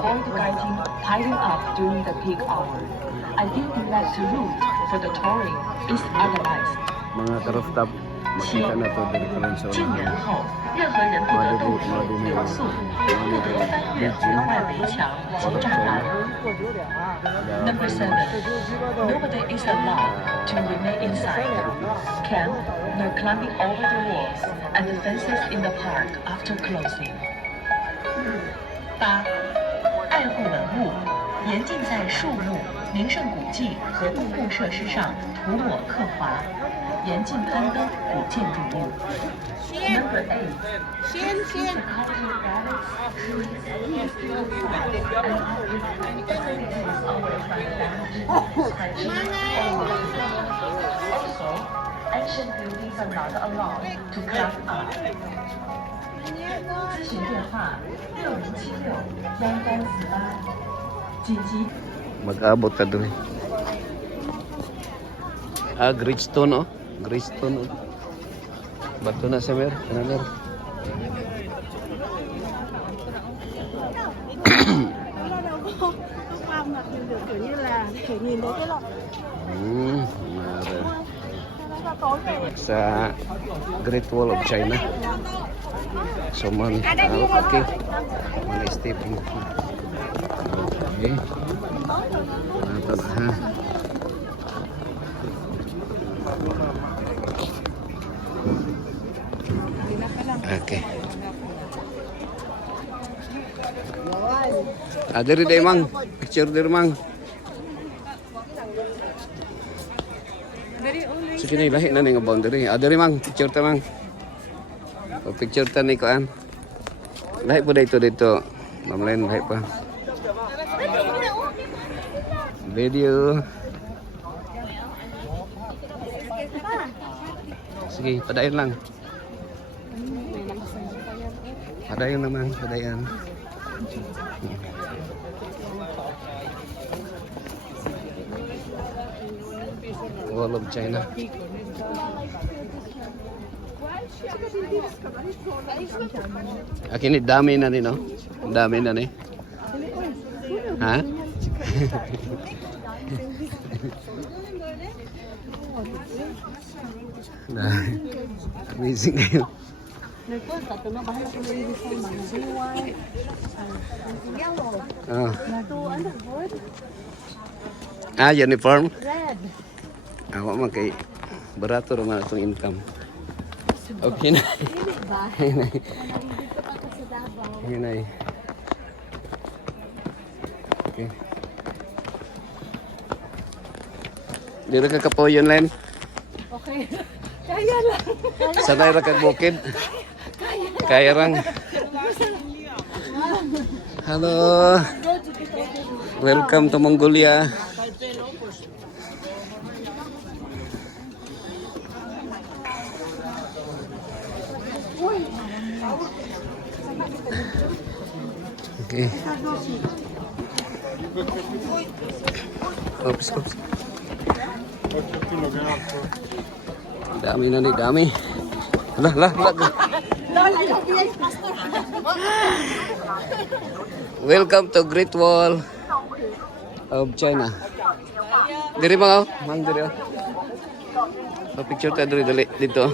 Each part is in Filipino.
avoid getting piling up during the peak hour. Ideal direct route for the touring is otherwise. Mga ka-rooftop, makita na to dito rin sa 进园 unahan. 后，任何人不得动土、留宿，除非翻越户外围墙及栅栏。Number 7. Nobody is allowed to remain inside. Camp, no climbing over the walls and the fences in the park after closing. 8. 爱护文物，严禁在树木、名胜古迹和公共设施上涂抹刻划，严禁攀登古建筑物。Number 8. 先。Also, ancient buildings are not allowed to climb up. 咨询电话6076-3348。紧急。 Mag-abot ka doon. Gridstone oh. Gridstone oh. Bato na sa mer. Kanaler. Sa Great Wall of China. So man, okay. Mga stepping. Okay. Ito na ha. Okay. Diri day mang. Picture diri mang. Sige na lahi na nga boundary. Diri mang, picture ta mang. O picture ta ni koan. Lahi po dito. Mamlain lahi pa. Video. Sige, padayon lang. Padayon naman, padayon. Wall of China. Akin dami na ni no? Dami na ni. Ha? Amazing kayo. Uniform? Red. Ako man kay barato naman itong income. Okay na. Okay na. Okay. Dito ka kapoyon, Len? Okay. Kaya lang. Sanay ra kag bukid. Kaya rang. Hello. Welcome to Mongolia. Okay. Oops. Dami na ni, dami. Lah. Welcome to Great Wall of China. Diri mga, mang diri. So picture ta diri dito.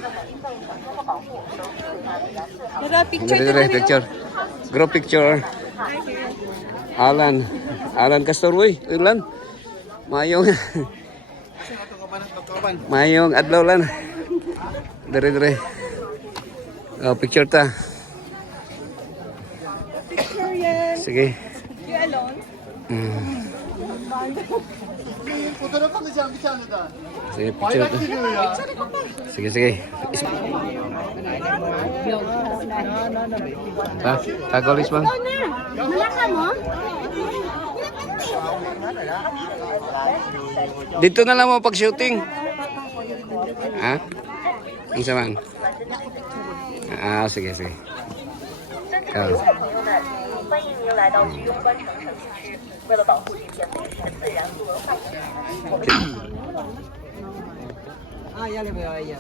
Picture. Group picture. Alan Castorway, Ilan. Mayong adlaw lan. Dere. Picture ta. Picture yan. Sige. You alone? Sige, picture ta. Sige. Tagolis bang? Malaka mo? Dito na lang mo pag-shooting. Ha? Ang saman? Sige. 欢迎您来到居庸关城盛景区。为了保护今天美丽的自然和文化景观，我们。ya le veo a ella.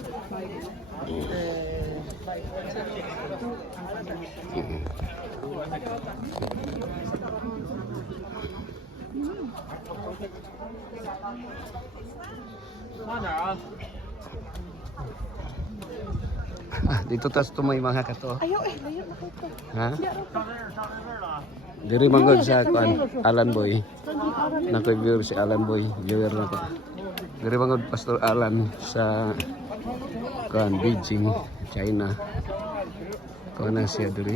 Dito tas tumay mga kato. Ayaw eh, layo na ko ito. Ha? Diri manggod sa kuan Alan Boy. Nakoy viewer si Alan Boy, viewer na ko. Diri manggod Pastor Alan sa kuan Beijing, China. Kuan na siya diri.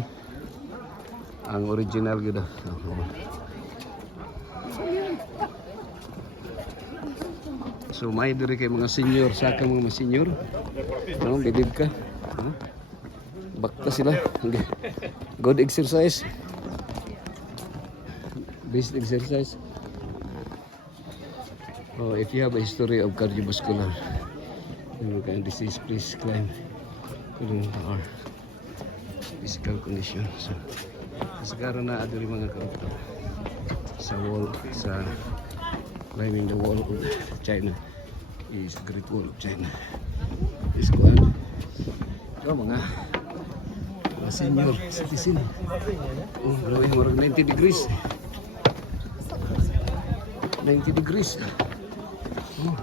Ang original gud. So may diri kay mga senior, sa ka mga senior. No, believe ka. Bakta sila. Good exercise. Best exercise. Oh, if you have a history of cardiovascular disease, please climb our physical condition. So, siguro na adiri mga kaupto sa wall, sa climbing the wall of China is the Great Wall of China. Is kuan. Oh, mga senior citizen. Oh, grabe, marag 90 degrees. 90 degrees. Oh.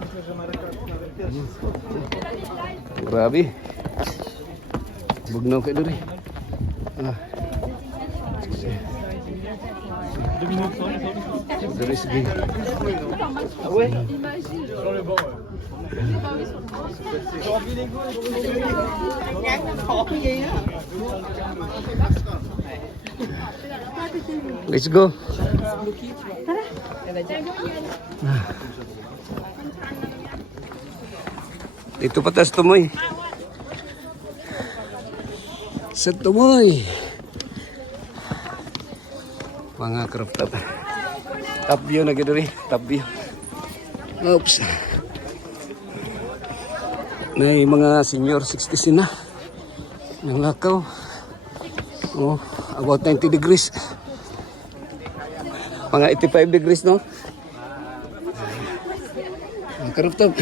Grabe. Bugnaw kayo diri. Dari segi. Let's go. Dito patas tumoy. Sa tumoy. Mga crop top. Top view na gito rin. Top view. Oops. May mga senior 60 na. Ang lakaw. Oh, about 90 degrees. Mga 85 degrees, no? Mga crop top.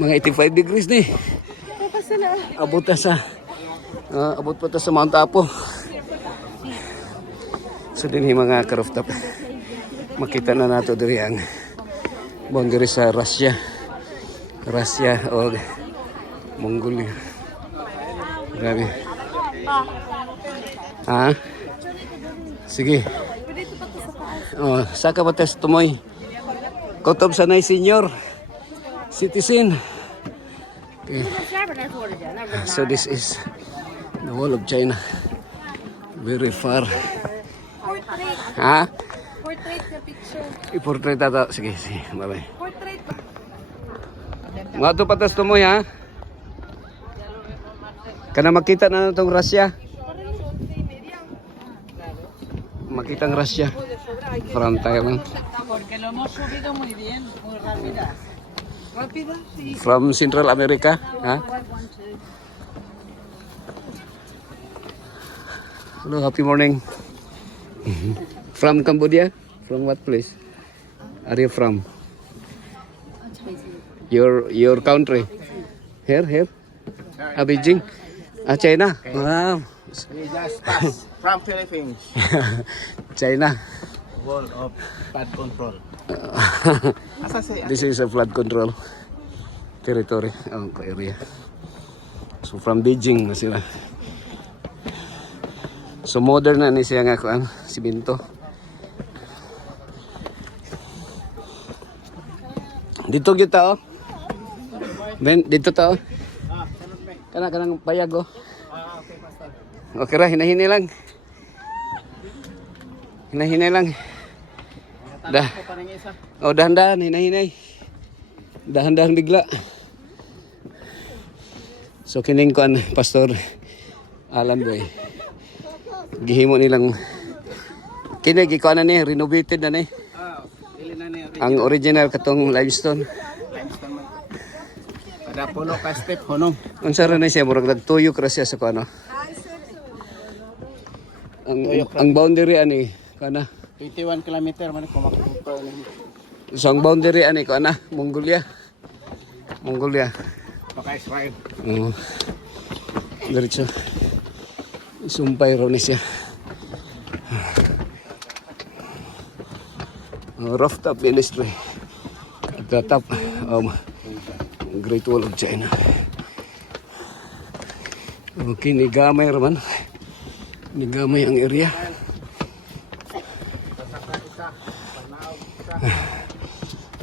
Mga 85 degrees ni. Abot pa sa Mount Apo. So din mga ka-rooftop. Makita na nato diri ang boundary sa Russia o Mongolia. Grabe. Ha? Sige. Oh, saka ba test tumoy? Kotob sanay senior citizen. Okay. So this is the wall of China. Very far. Ha? Portrait na picture. I-portrait ata. Sige, sige. Bye-bye. Portrait. Mga ito patas tumoy, ha? Kana makita na itong Russia. Makita ang Russia. From Thailand. Porque lo hemos subido muy bien, muy rápida. Rápida, sí. From Central America. Ha? Hello, happy morning. From Cambodia? From what place? Are you from? Your country? Here? Beijing? China? Wow. We just passed from Philippines. China. Wall of flood control. This is a flood control territory, area. So from Beijing na sila. So modern na ni siya nga kuan, simento. Dito kita oh. Ben, dito ta oh. Kanang payag oh. Okay ra, hinahinay lang. Hinahinay lang. Oh, dahan-dahan, hinahinay. Dahan-dahan bigla. So kining kuan Pastor Alan Boy. Gihimo nilang kini gikuan na ni, renovated na ni. Ang original katong limestone. Ada pulo ka step honong. Unsa ra na siya murag nagtuyok ra siya sa kuno. Ang boundary ani kana 21 kilometer man ko makukuha ni. So ang boundary ani kana Mongolia. Baka Israel. Diretso. Sumpay ro ni siya. Rooftop Ministry at the top of Great Wall of China. Okay, nigamay raman. Nigamay ang area.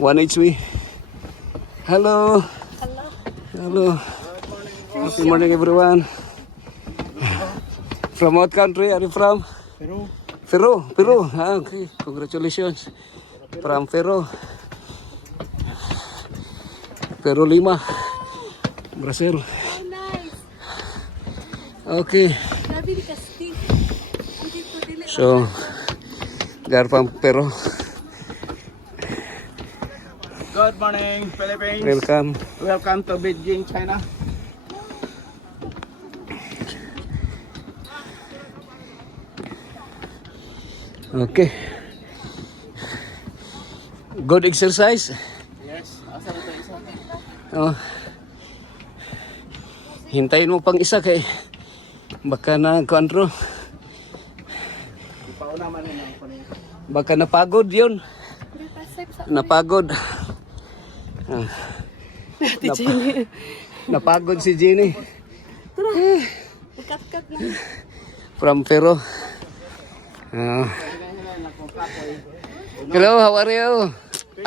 One HV. Hello. Hello. Good morning everyone. From what country are you from? Pero Peru. Ah, okay. Congratulations. From Peru. Peru Lima. Brazil. Oh, nice. Okay. Grabe di kastig. Dito dili. So, Garpang Peru. good morning Philippines. Welcome. Welcome to Beijing, China. Okay. Good exercise. Yes, asa na to isa? Oh. Hintayin mo pang isa kay baka na kontrol. Ipauna man yun ang panin. Baka napagod yun. Pasay sa Napagod. Ah, napagod si Jenny. kat lang. From Peru. Ah. Hello, how are you?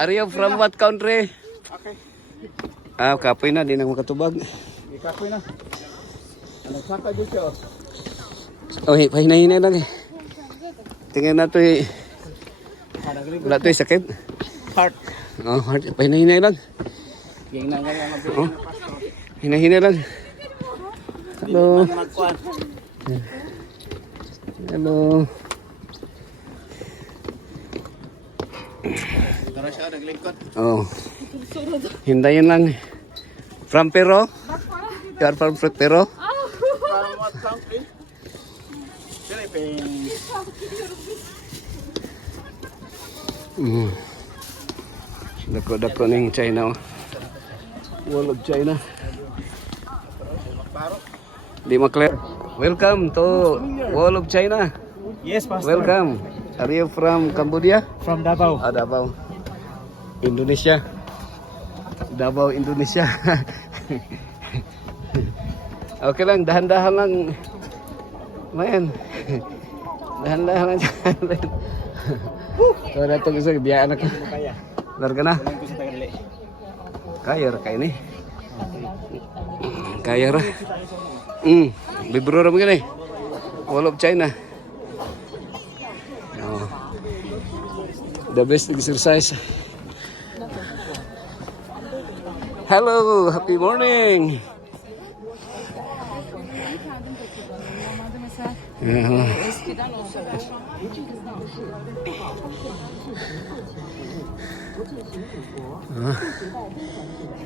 Are you from what country? Okay, Ah, kapoy na, di na makatubag. ikapoy na. Ano saka dito? Oh, pahinay-hinay lang eh. Tingnan na ito eh. Wala ito eh, sakit. Heart. Oh, pahinay-hinay lang. Ging na nga ang Oh, hinay-hinay lang. Hello. magkuan. Hello. Tara siya naglingkod. Oh. Hintayin lang. From Peru? You are from Peru? From what country? Philippines. Mm. Dako-dako ng China. Oh. Wall of China. Di ma-clear. Welcome to Wall of China. Yes, Pastor. Welcome. Are you from Cambodia? From Davao. Ah, Davao. Indonesia. Davao, Indonesia. Okay lang, dahan-dahan lang. Man. Dahan-dahan lang. So, nato gusto, biyaan ako. Kaya. Larga na. Walang gusto tagali. Kaya ra kayo ni. Kaya ra. Bibro ra mo gani. Wall of China. Oh. The best exercise. Hello, happy morning.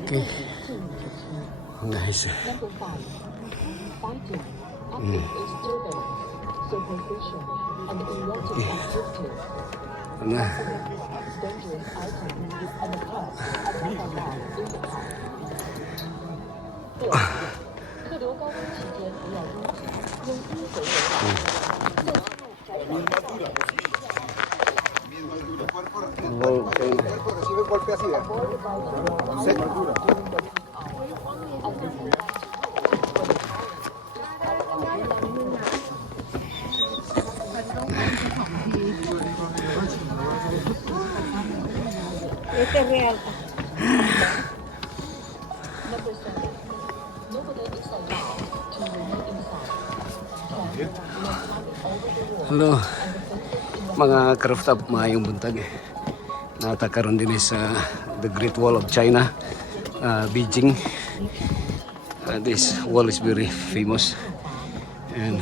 Okay. Nice. Ano? Ito real. Hello, mga ka-rooftop, maayong buntag. Natakaroon din sa the Great Wall of China, Beijing. This wall is very famous, and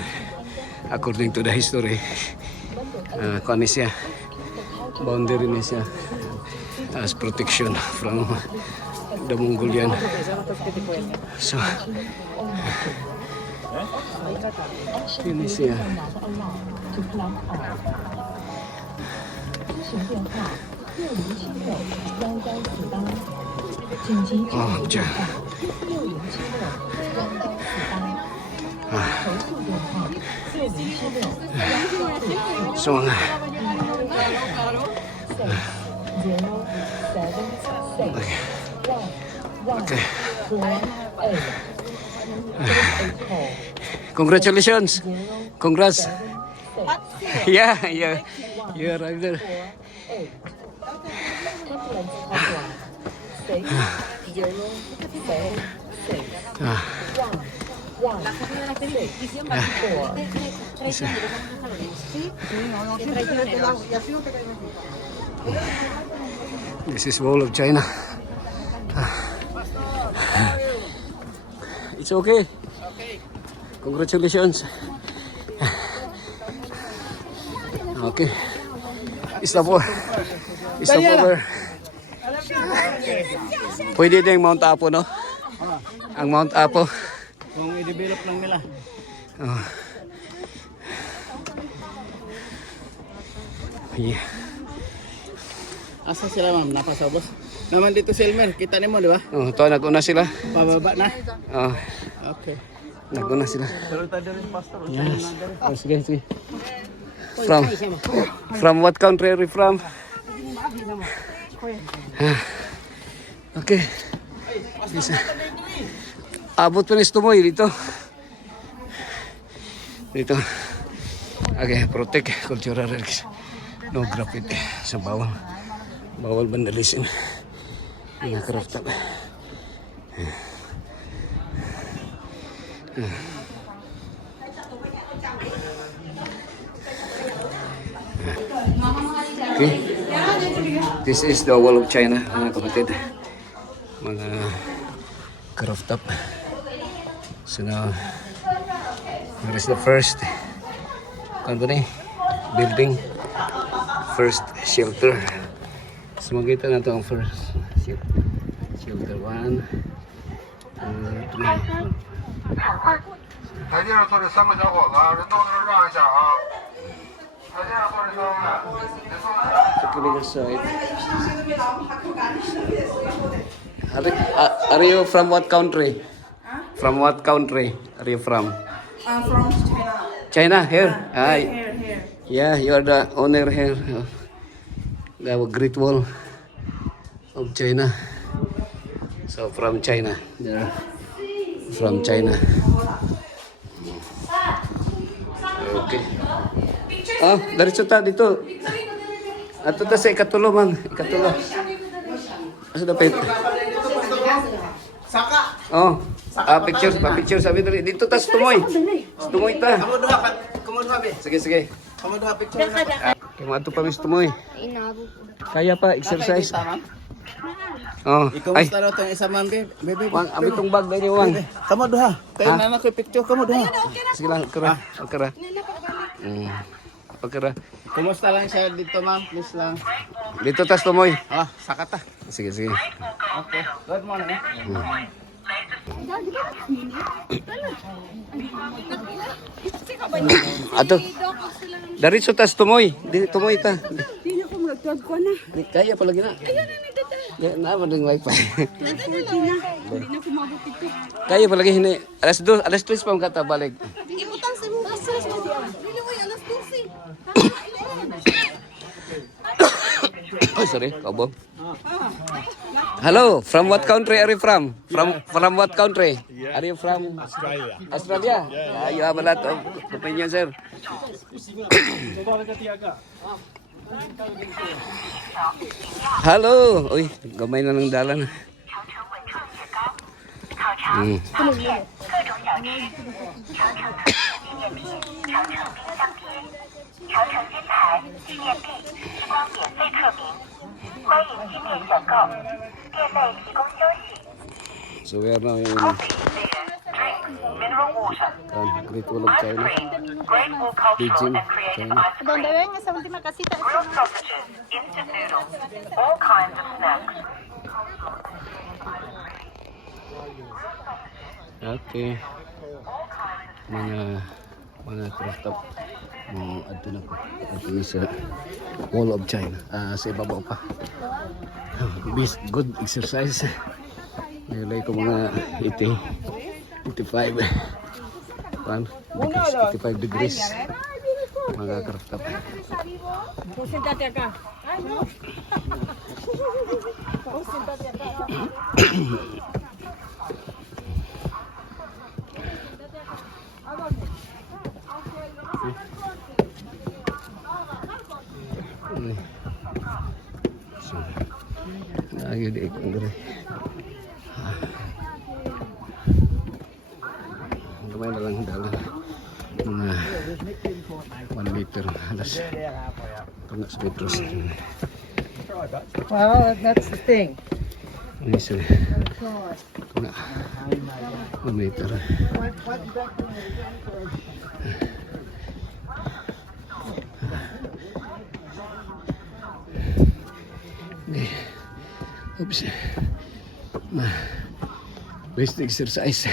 according to the history, kuan ni siya, boundary ni siya as protection from the Mongolian. So, ini siya. Oh, dyan. So, mga Okay. Congratulations. Congrats. Yeah, yeah. You arrived there. This is Wall of China. It's okay. Congratulations. Okay. Stop over. Stop over. Pwede din Mount Apo, no? Ang Mount Apo. Kung i-develop lang nila. Oh. Yeah. Asa sila ma'am? Napasabos? Naman dito si Elmer. Kita niyo mo, di ba? Oh, ito nag-una sila. Pababa na. Oh, Okay. nag-una sila. Pero tayo rin, Pastor. Yes. Oh, sige, sige. From what country are you from? Okay. Isa. Abot pa ni Stumoy dito. Dito. Okay, protect cultural relics. No graffiti sa bawal. Bawal vandalism. Mga craft up. Okay. This is the Wall of China, mga kapatid. Mga craft up. So now, here is the first company building, first shelter. So makita na ito ang first shelter 1, 2, 3, 4. 台阶上坐这三个小伙子，人都那让一下啊！台阶上坐这三个，别坐那。 Kilometer side. Are you from what country? From what country are you from? From China. China, here? Here. Yeah, you are the owner here. The Great Wall of China. So from China. They're from China. Okay. Oh, diretso ta dito. Ato ta sa ikatulo, ma'am. Ikatulo. Asa dapat? Saka. Oh. Pictures, pa-picture sabi dali. Dito ta sa tumoy. Sa tumoy ta. Kamu duha, be. Sige, sige. Kamu duha picture. Kaya mo ato pa mis tumoy. Kaya pa exercise. Oh. Ay, Ikamusta daw itong isa ma'am, be? Bebe, wang abi tong bag na niyo, wang. Kamu duha. Kayo na na ko picture, kamu duha. Sige lang, kara. Kara. Pagkara. Kumusta lang siya dito ma'am? Please lang. Dito tas tumoy. Ah, saka ta. Sige, sige. Okay. Good morning. Ato. Diretso tas tumoy. Di tumoy ta. Hindi ko magtawag ko na. Di kaya pa lagi na. Di na ba ding wifi. Hindi na ko mabot ito. Kaya pa lagi hini. Alas 2 pa ang kata balik. Imutang sa mga sis mo diyan. Dili mo alas 12. Oh, sorry, Kobo. Hello, from what country are you from? From what country? Are you from Australia? Australia? Yeah, you have a lot of opinion, sir. Hello. Uy, gamay na ng dalan. Mm. So we are now in Great Wall of China, Beijing, China. Donde ven esa última casita. Instant noodles, all kinds of snacks. Okay. Mga craft up. Adto na ko. Adto ni sa Wall of China. Sa ibabaw pa. Best good exercise. Nilay ko mga 85. 85 degrees. mga karaptap. So, lagi di ikong dere. Gamay na lang dalan. Mga 1 meter alas. Pagka sa metros. Well, that's the thing. Ini sila. Pagka 1 meter. Okay. Oops. Best exercise.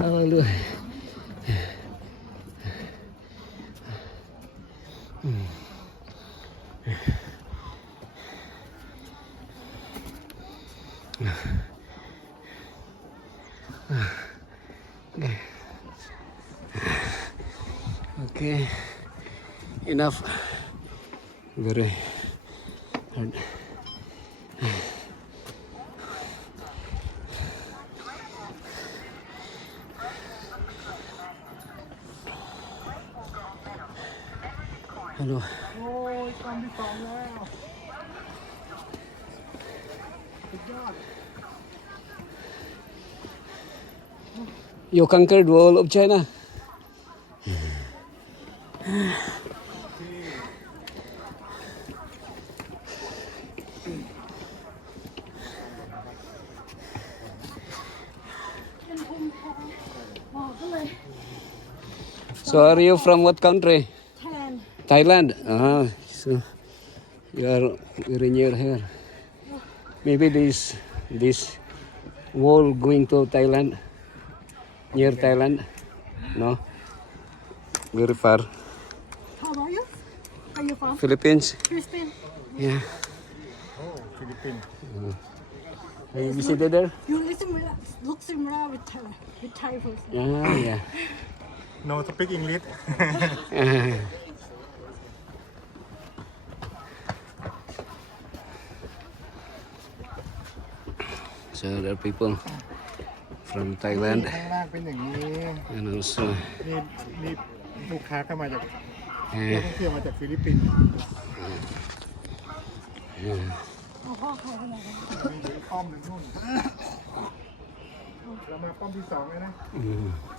Hallelujah. Okay. Enough. Very hard. Hello. Oh, it's gonna be fun now. You conquered wall of China. So are you from what country? Thailand. So you are very near here. Maybe this wall going to Thailand, near Thailand. No, very far. How about you? Are you from Philippines. Philippines? Yeah. Oh, Philippines. Have you visited there? You look similar with Thai food. Yeah. No speak English. So there are people from Thailand ข้างล่างเป็นอย่างนี้ and also นี่ลูกค้าเข้ามาจาก uh, นักท่องเที่ยวมาจากฟิลิปปินส์มีป้อมหนึ่งนู่นเรามาป้อมที่2เลยนะ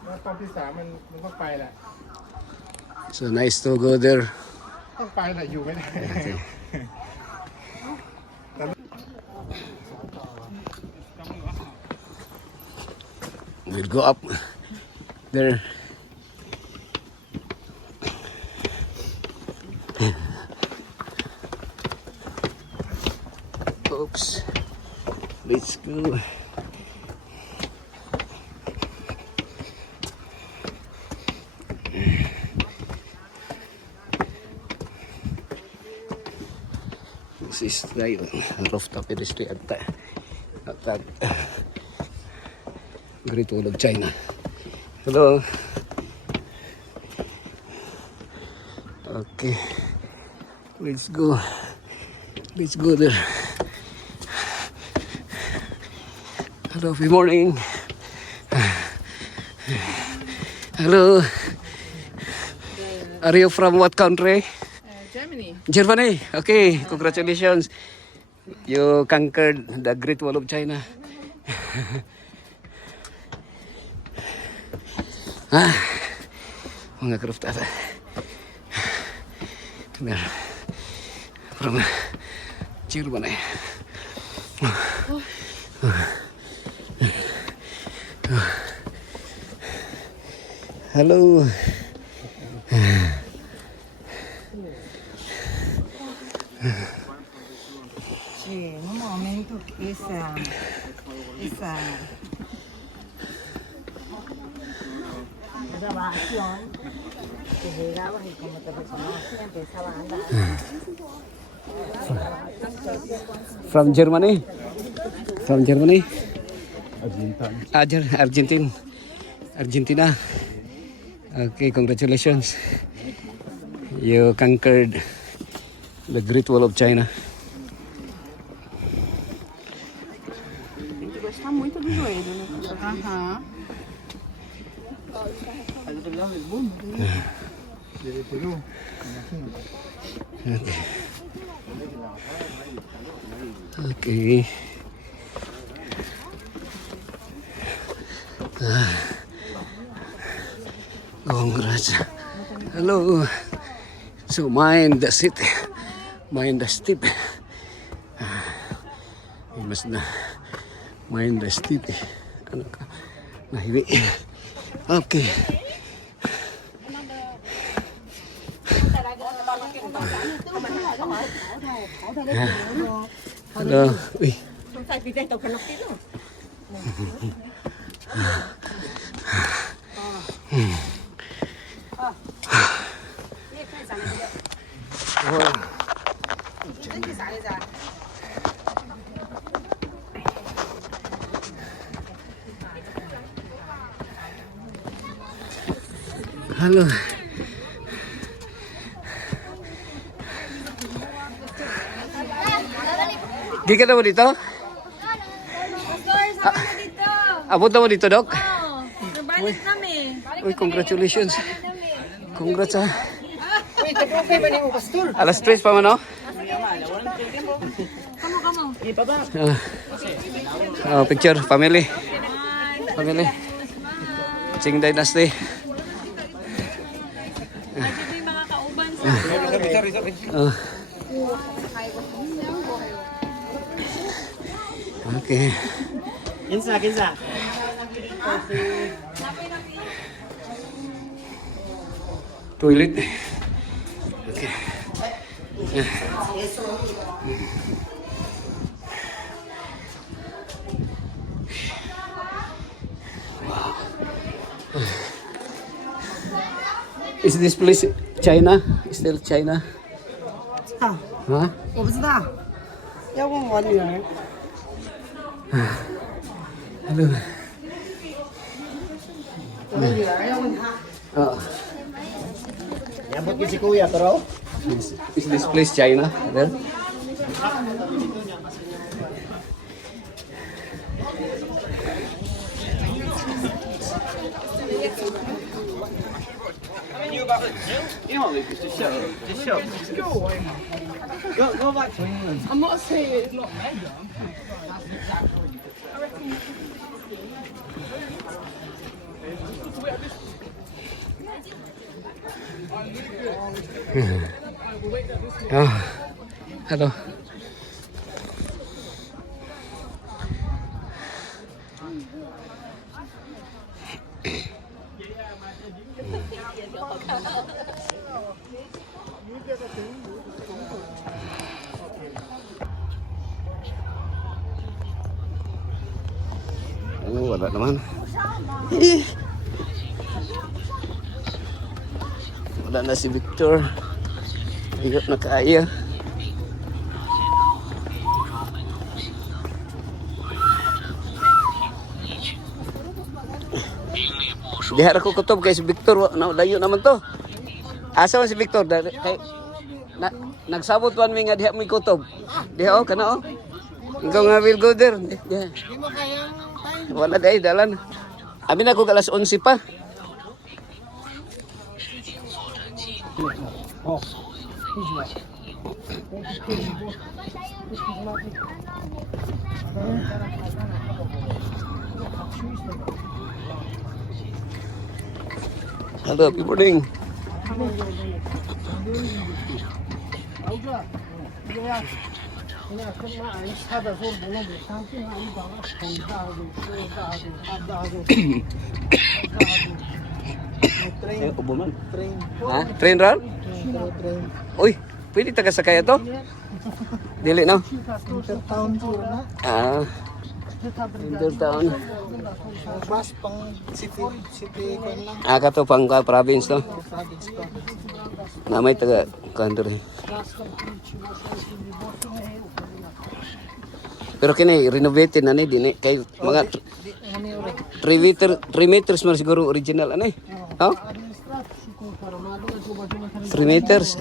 แล้วป้อมที่3มันต้องไปแหละ so nice to go there. ต้องไปแหละอยู่ไม่ได้ Okay. We'll go up there. Oops. Let's go. This is the rooftop industry at that Great Wall of China. Hello. Okay. Let's go. Let's go there. Hello, good morning. Hello. Are you from what country? Germany. Germany. Okay, congratulations. You conquered the Great Wall of China. Mga karafta. There. From Germany. Hello. Sí, en un momento esa grabación que llegabas y como te reconocía empezabas a andar. From Germany? From Germany? Argentina. Argentina. Okay, congratulations. You conquered the Great Wall of China. Tem que gostar muito do joelho, né? Aham. Okay. Congrats. Hello. So mind the city. Mind the steep. Mas na mind the steep. Ano ka? Nahiwi. Okay. Hello. Uy. Hello. Di ka na mo dito? Abot na mo dito, Dok? Nabalik namin. Uy, congratulations. Congrats, ha. Alas 3 pa man, no? Picture, family. Family. Qing Dynasty. Ito yung mga kauban sa Okay. Kinsa. Toilet. Okay. Wow. Is this place China? Still China? Huh? 我不知道，要问我女儿。 Hello. 我的女儿要问她。 Oh. Yabot ko si Kuya, pero Is this place China? There? go back to England. I'm not saying it's not. Oh. Hello. Wala naman. Wala na si Victor. Hirap na kaya. Dihara ko kutob kay si Victor. Layo naman to. Asa man si Victor? Nagsabot man mi nga diha mi kutob. Diha o, kana o. Ikaw nga will go there. Diha. Wala day, dalan. Abi na ko alas 11 pa. Hello, good morning. Ha? Train run? Uy, pwede taga-sakay ito? Dili no? Ah. Intertown. Bus pang city ko lang. Ah, kato pang province no? Province ko. Na may taga country. Pero kini renovated na ni dinhi kay mga 3 meters man siguro original ani. Ha? 3 meters.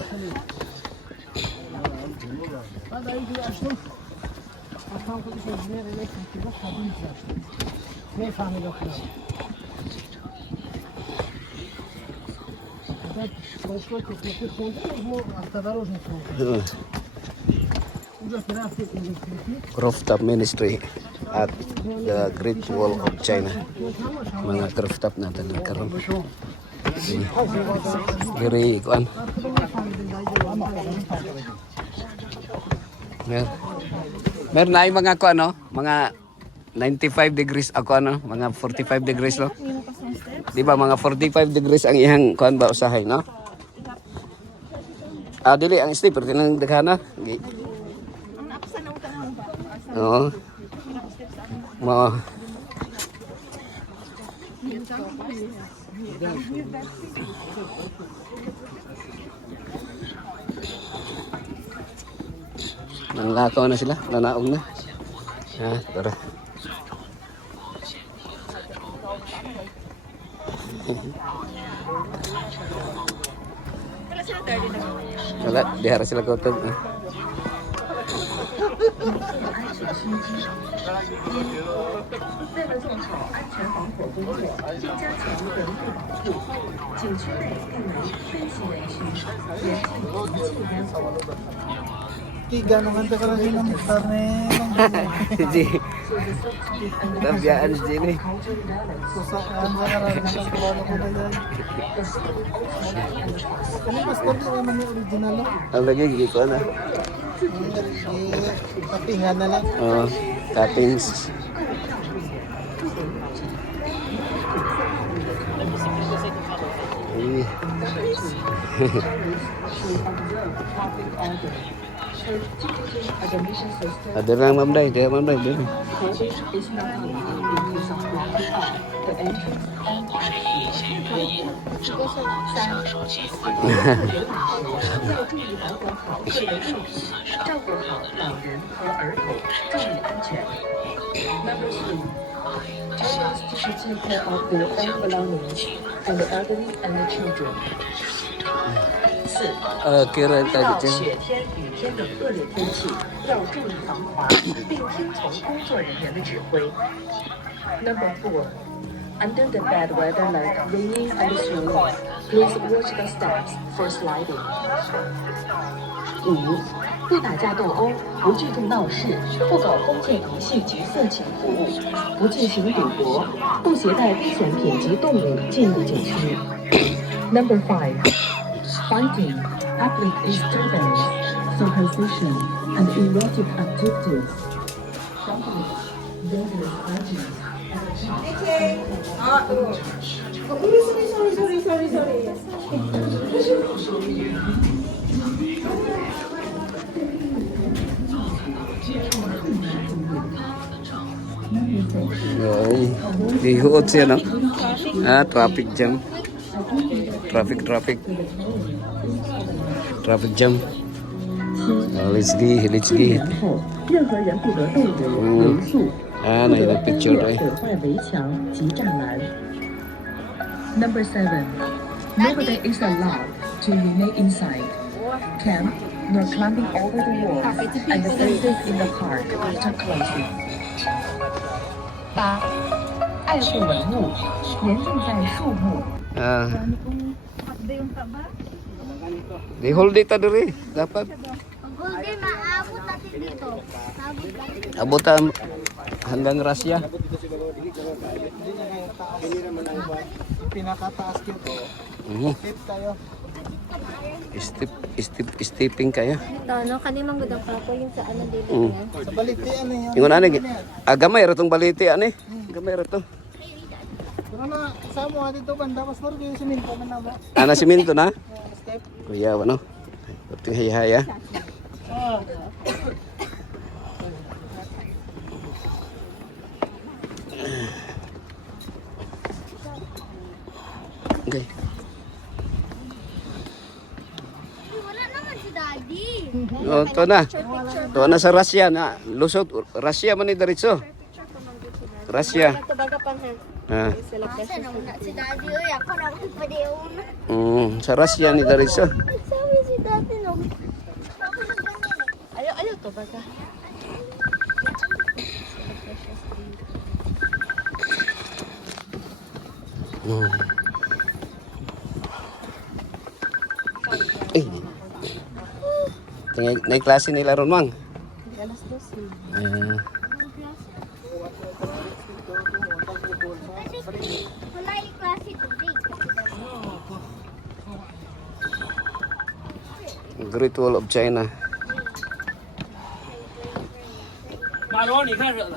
Rooftop Ministry at the Great Wall of China. Mga rooftop natin nagkaroon. Diri kuan. Meron na yung mga kuan no, mga 95 degrees ako ano, mga 45 degrees no. Di ba mga 45 degrees ang ihang kuan ba usahay no? Ah, dili ang step pero tinang daghana. Oo. Mo. Nanglakaw na sila, nanaog na. Ha, tara. Wala, dihara sila kautob. 为了做好安全防火工作，并加强人员保护，景区内定为飞行人区，严禁仪器烟火。 Ganong handa ka lang din ng mukhtar na Jadi, tabiaan sini. Kusaan sa karami ng kaskulano ko na yan. Ano mas konti naman yung original no? Ang lagi gigi ko na. Kapingan na lang. Oh, cuttings. Ada lang mamday, dia mamday dia. is not only in use of Block R, the entrance and exit. 要注意保管好个人物品，照顾好老人和儿童，注意安全。Number 3. Tourists should take care of their own belongings and the elderly and the children. 4. Kira 遇 tadi 到 je. 雪天、雨天等恶劣天气，要注意防滑，并听从工作人员的指挥。Number 4. Under the bad weather like raining and snowing, please watch the steps for sliding. 5. 不打架斗殴，不聚众闹事，不搞封建迷信及色情服务，不进行赌博，不携带危险品及动物进入景区。Number 5. Fighting, public disturbance, superstition, and erotic activities. Dangerous items. Ay, dihuot siya no? Ah, traffic jam. Traffic jam. Let's go. 任何人不得逗留、留宿。 Ah, nailang picture eh. 毁坏围墙及栅栏。Number 7. Nobody is allowed to remain inside, camp, nor climbing over the walls and the fences in the park after closing. 8. 爱护文物，严禁在树木。 Ah. Di hold it diri, dapat. Hindi, maabot natin dito. Abutan hanggang rasya. Pinakataas dito. Tip tayo. Stepping kayo. Ito, no? Kanimang gudang kako yung sa ano dito Mm. niya. Sa baliti ano yan. Ingon ani. Gamay ra tong baliti ani. Gamay ra to. Pero na, sa mo dito banda, mas laro yung siminto na namo. Ana siminto na. Step. Kuya ano? Pati hayaya. Okay. Wala naman si Daddy. Oh, to na. To na sa Russia na. Lusot Russia man ni diretso. Russia. Ito baga pang Ha. Asa na una si Daddy? Uy, ako naman pa di una. Sa Russia ni Darisa. Sabi si Daddy no. Ayaw to baga. Eh. Tingay na klase nila ron mang. Alas 12. Wala yung klase today. Great Wall of China. 马龙，你看这个，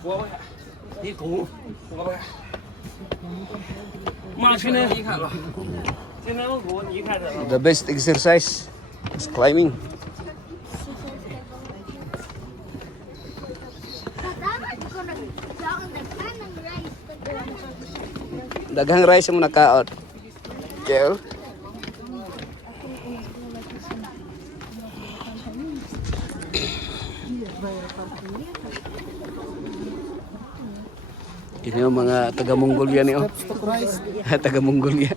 我地图，我妈去那你看吧，现在我图你看这个。 The best exercise is climbing. Dapat ko nagdaghan ng rice. Daghang rice mo nakaot. Kel. Kini yung mga taga Mongolia ni oh. Taga Mongolia.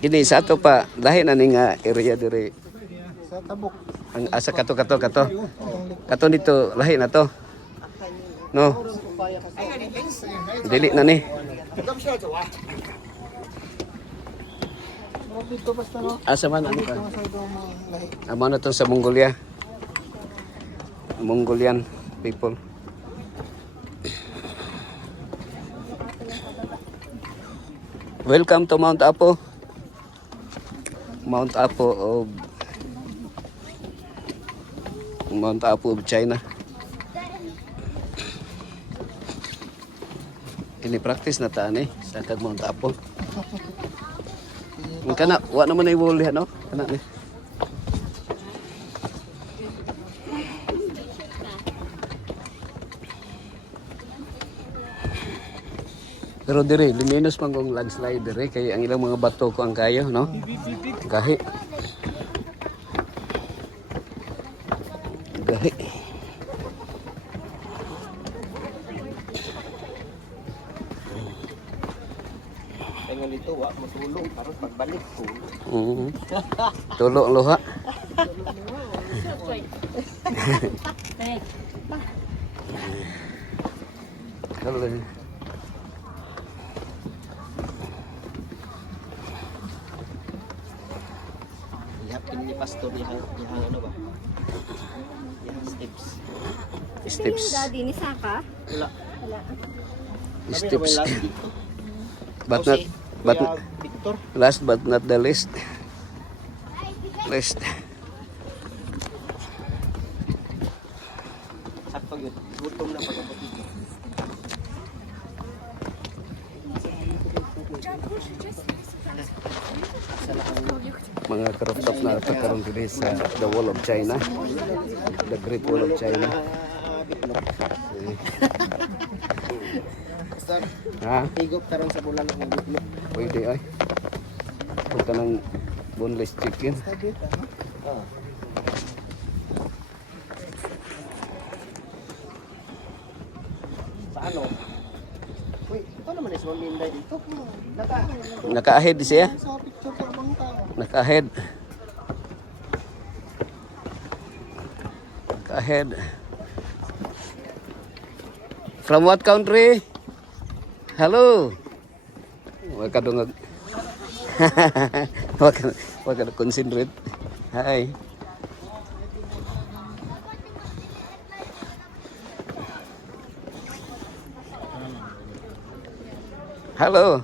Kini sa ato pa lahi na ning area dire. Sa tabok. Ang asa kato. Kato nito lahi na to. No. Dili na ni. Dito basta no. Asa man ano ka? Sa daw mga lahi. Amo na to sa Mongolia. Mongolian people. Welcome to Mount Apo. Mount Apo of China. Ini practice na taan eh sa kag Mount Apo. Kana wa naman ay wali no? Kana ni. Pero dire, luminos man kong landslide dire kay ang ilang mga bato ko ang kayo, no? Gahi. Gahi. Tingnan dito, wa matulog, para pagbalik ko. Tulo ang luha. Hello. Yapin ni pastor yang ano ba? Yang steps. Steps. Daddy ni Saka. Wala. Steps. dito. But not Victor. last but not the least. Least. Sakto yun. Gutom na pag-abot dito. Mga karuptop na pagkaroon dito sa the Wall of China. The Great Wall of China. Ha? Higop taron sa bulan ng gutlok. Pwede ay. Punta ng boneless chicken. Sa ano? Uy, ito naman is maminday dito. Naka-ahead siya. Sa picture sa ibang tao. Naka-ahead. Naka-ahead. From what country? Hello. Wag ka dungag. Wag ka concentrate. Hi. Hello.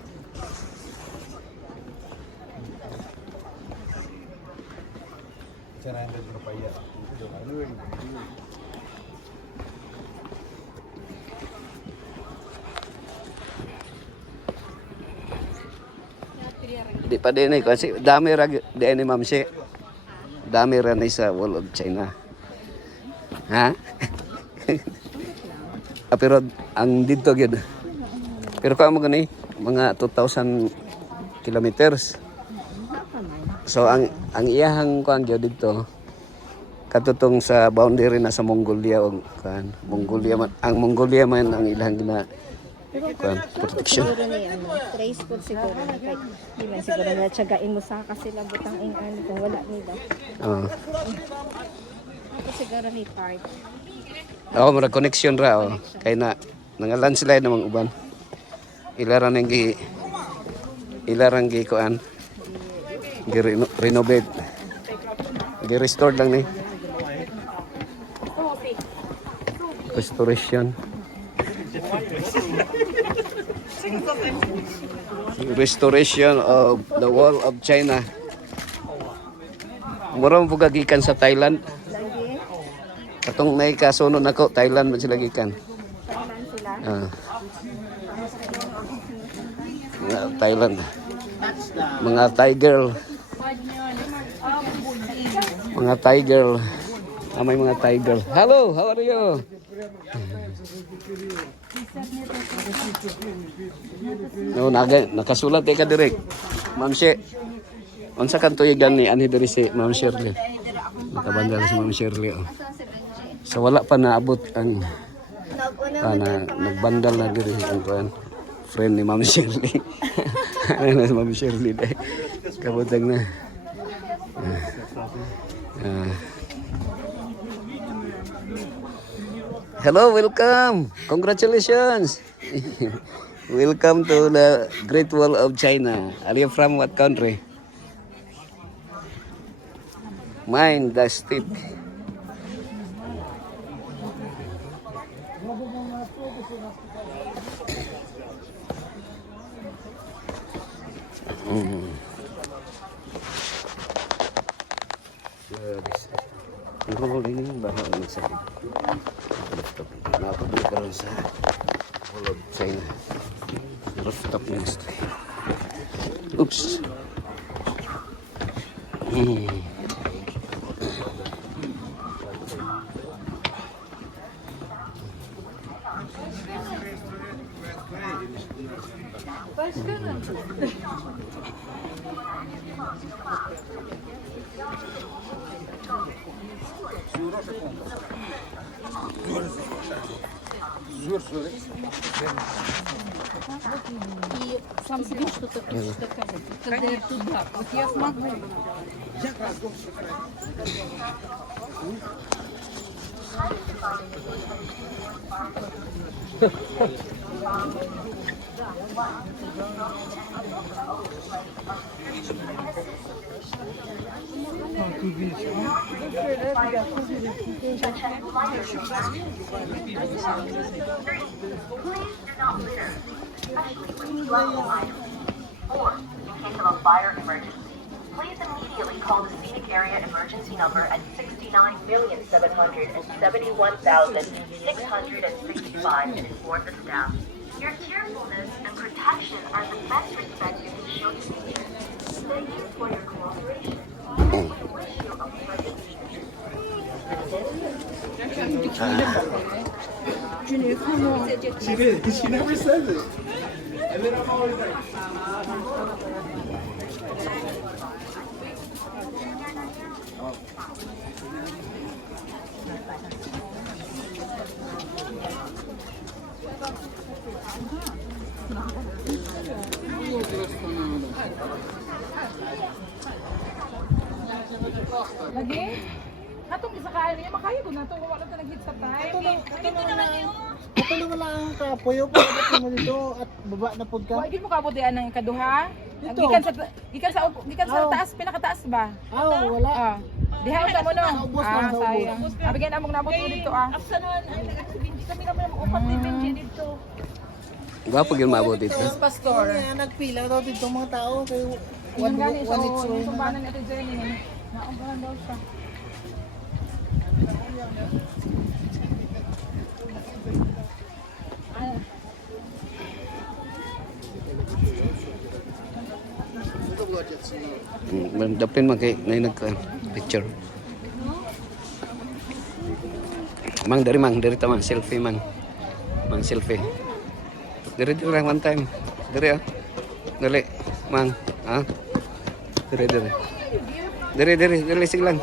Di pa din eh kasi dami ra di ni Ma'am si. Dami ra ni sa Wall of China. Ha? Pero ang dito gyud. Pero kamo gani mga 2,000 kilometers. So ang iyahang kuan gyud dito katutong sa boundary na sa Mongolia og kan Mongolia man ang Mongolia man ang ilang kuan protection. Siguro ni ano, trace po siguro. Kahit di man siguro na tsagain mo sa sila butang in ano kung wala nila. Oh. Ito siguro ni part. Murag connection ra oh. Kay na nangalan sila namang uban. Ilaran ang gi kuan. Renovate. Gi-restore lang ni. Restoration. Restoration of the Wall of China. Murang po gikan sa Thailand. Lagi. Katong may kasunod nako Thailand man sila gikan. Thailand sila. Mga Thailand. Mga Thai girl. Mga Thai girl. May mga Thai girl. Hello, how are you? No, nakasulat ka direk. Ma'am She. Unsa kan tuigan ni ani diri si Ma'am Shirley? Nakabandal si Ma'am Shirley. Oh. So wala pa naabot ang nagbandal na diri ang kuan. Friend ni Ma'am Shirley. Ano si Ma'am Shirley dai. Kabutang na. Hello, welcome. Congratulations. Welcome to the Great Wall of China. Are you from what country? Mine, the state. Ini bahan ini sakit. Kenapa beli barang sa Wall of China? Rooftop ministry. Oops. И сам себе что-то хочешь доказать. Когда я туда, вот я смогу. Or, in case of a fire emergency, please immediately call the scenic area emergency number at 69,771,665 and inform the staff. Your cheerfulness and protection are the best respect you can show to me. Thank you for your cooperation. And we wish you a pleasant evening. She never says it. And then I'm always like, Lagi? Katong isa kain niya, makaya ko na ito. Wala ka nag-hit sa time. ito naman lang ang kapoyo po. Dapat mo dito at baba na pod ka. Huwag mo kabutian ng ikaduha. Ito. Gikan sa taas, pinakataas ba? Wala. Diha ka mo no. Naubos na, naubos. Sayang. Bigyan among nabot mo dito ah. Kami naman upat ni Benji dito. Gwapo gyud maabot dito. Pastor. Kaya nagpila daw dito mga tao. Kaya One gani siya. one each way. Yung sumbanan ni Ate Jenny. Naambahan daw siya. Dapin man kay nay nagka-picture. Mang dari ta mang selfie mang. Mang selfie. Dari lang one time. Dari Dali mang. Ha? Dari. Sige lang.